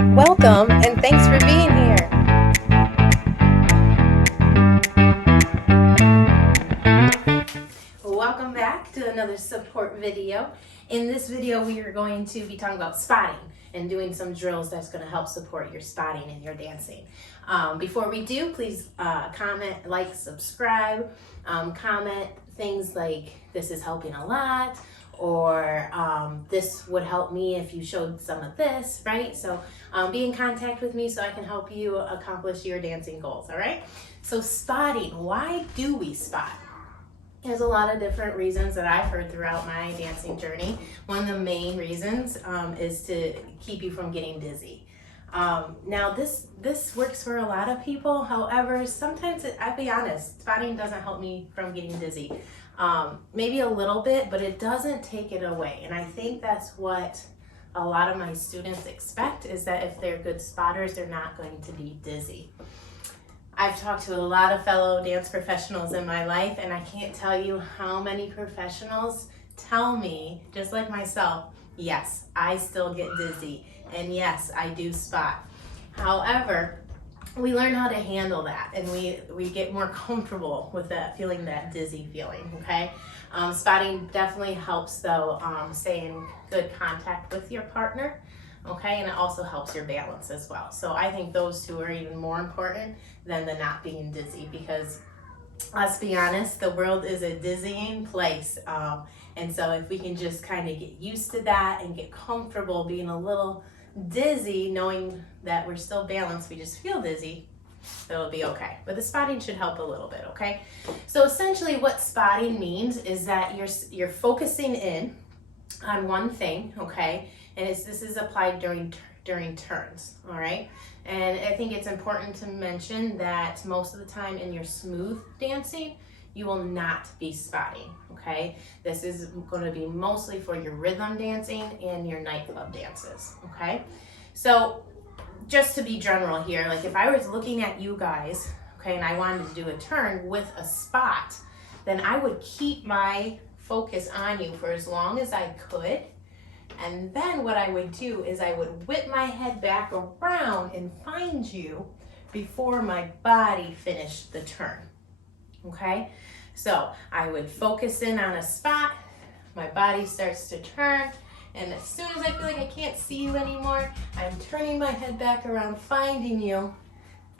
Welcome and thanks for being here. Welcome back to another support video. In this video, we are going to be talking about spotting and doing some drills that's going to help support your spotting and your dancing. Before we do, please comment, like, subscribe, comment things like this is helping a lot, or this would help me if you showed some of this, right? So be in contact with me so I can help you accomplish your dancing goals, all right? So spotting, why do we spot? There's a lot of different reasons that I've heard throughout my dancing journey. One of the main reasons is to keep you from getting dizzy. Now this works for a lot of people. However, sometimes I'll be honest, spotting doesn't help me from getting dizzy. Maybe a little bit, but it doesn't take it away. And I think that's what a lot of my students expect, is that if they're good spotters, they're not going to be dizzy. I've talked to a lot of fellow dance professionals in my life, and I can't tell you how many professionals tell me, just like myself, yes, I still get dizzy, and yes, I do spot. However, we learn how to handle that, and we get more comfortable with that feeling, that dizzy feeling, okay? Spotting definitely helps, though, stay in good contact with your partner, okay? And it also helps your balance as well. So I think those two are even more important than the not being dizzy, because let's be honest, the world is a dizzying place. And so if we can just kind of get used to that and get comfortable being a little dizzy, knowing that we're still balanced, we just feel dizzy, it'll be okay. But the spotting should help a little bit, okay? So essentially what spotting means is that you're focusing in on one thing, okay? And this is applied during turns, all right? And I think it's important to mention that most of the time in your smooth dancing, you will not be spotting, okay? This is going to be mostly for your rhythm dancing and your nightclub dances, okay? So just to be general here, like if I was looking at you guys, okay, and I wanted to do a turn with a spot, then I would keep my focus on you for as long as I could. And then what I would do is I would whip my head back around and find you before my body finished the turn, okay? So I would focus in on a spot, my body starts to turn, and as soon as I feel like I can't see you anymore, I'm turning my head back around, finding you,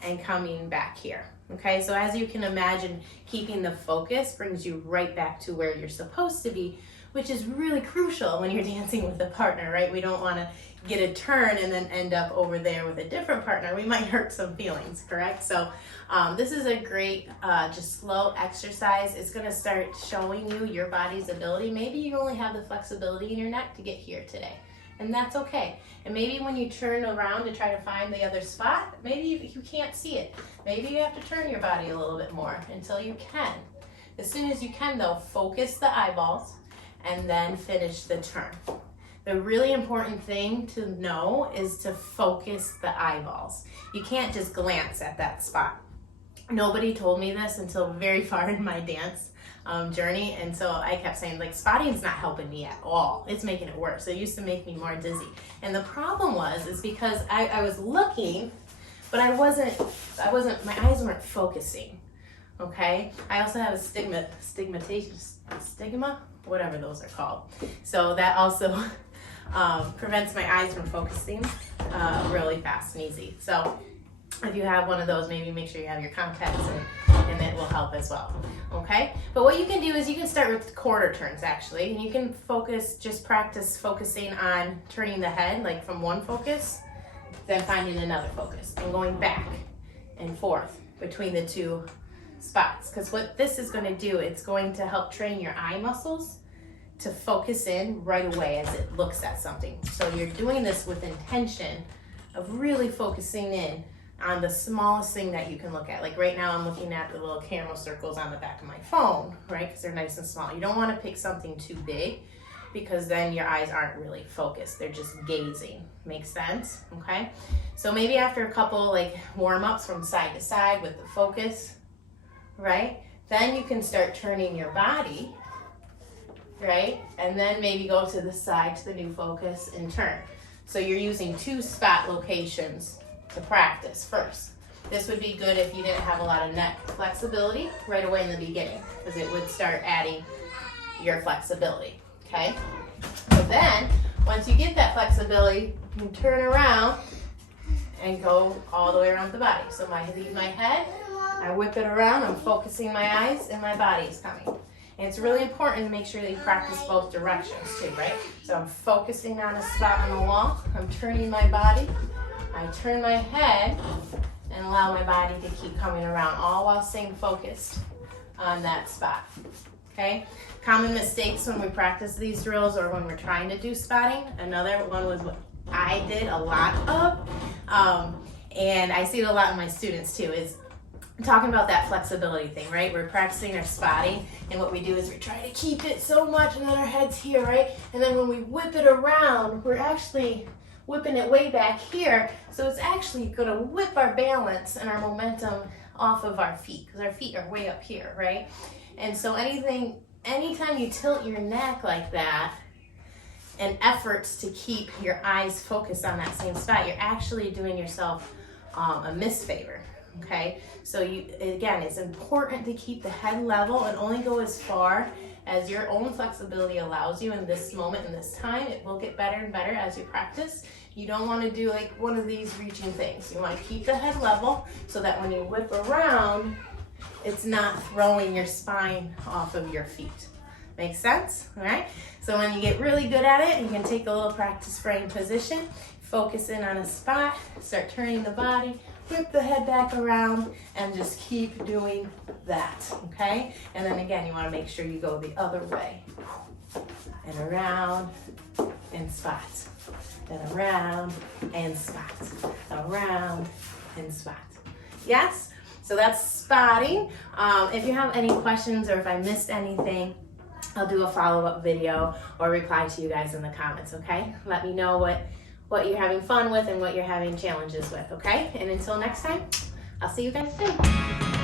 and coming back here, okay? So as you can imagine, keeping the focus brings you right back to where you're supposed to be, which is really crucial when you're dancing with a partner, right? We don't want to get a turn and then end up over there with a different partner. We might hurt some feelings, correct? So this is a great, just slow exercise. It's going to start showing you your body's ability. Maybe you only have the flexibility in your neck to get here today, and that's okay. And maybe when you turn around to try to find the other spot, maybe you can't see it. Maybe you have to turn your body a little bit more until you can. As soon as you can, though, focus the eyeballs and then finish the turn. The really important thing to know is to focus the eyeballs. You can't just glance at that spot. Nobody told me this until very far in my dance journey, and so I kept saying, like, spotting's not helping me at all. It's making it worse. It used to make me more dizzy. And the problem is because I was looking, but I wasn't, my eyes weren't focusing, okay? I also have a stigma, whatever those are called. So that also prevents my eyes from focusing really fast and easy. So if you have one of those, maybe make sure you have your contacts and it will help as well, okay? But what you can do is you can start with quarter turns, actually, and you can just practice focusing on turning the head, like from one focus, then finding another focus, and going back and forth between the two spots. Because what this is going to do, it's going to help train your eye muscles to focus in right away as it looks at something. So you're doing this with intention of really focusing in on the smallest thing that you can look at. Like right now I'm looking at the little camera circles on the back of my phone, right? Because they're nice and small. You don't want to pick something too big, because then your eyes aren't really focused. They're just gazing. Makes sense? Okay? So maybe after a couple like warm-ups from side to side with the focus, right? Then you can start turning your body, right? And then maybe go to the side to the new focus and turn. So you're using 2 spot locations to practice first. This would be good if you didn't have a lot of neck flexibility right away in the beginning, because it would start adding your flexibility, okay? So then, once you get that flexibility, you can turn around and go all the way around the body. So I leave my head, I whip it around, I'm focusing my eyes, and my body is coming. And it's really important to make sure that you practice both directions too, right? So I'm focusing on a spot on the wall, I'm turning my body, I turn my head, and allow my body to keep coming around, all while staying focused on that spot, okay? Common mistakes when we practice these drills or when we're trying to do spotting, another one was what I did a lot of, and I see it a lot in my students too, is talking about that flexibility thing, right? We're practicing our spotting, and what we do is we try to keep it so much and then our head's here, right? And then when we whip it around, we're actually whipping it way back here, so it's actually gonna whip our balance and our momentum off of our feet, because our feet are way up here, right? And so anytime you tilt your neck like that, and efforts to keep your eyes focused on that same spot, you're actually doing yourself a misfavor, okay? So again, it's important to keep the head level and only go as far as your own flexibility allows you in this moment, in this time. It will get better and better as you practice. You don't want to do like one of these reaching things. You want to keep the head level so that when you whip around, it's not throwing your spine off of your feet. Make sense? All right? So when you get really good at it, you can take a little practice frame position, focus in on a spot, start turning the body, whip the head back around, and just keep doing that, okay? And then again, you want to make sure you go the other way. And around, and spot. Then around, and spot. Around, and spot. Yes? So that's spotting. If you have any questions or if I missed anything, I'll do a follow-up video or reply to you guys in the comments, okay? Let me know what you're having fun with and what you're having challenges with, okay? And until next time, I'll see you guys soon.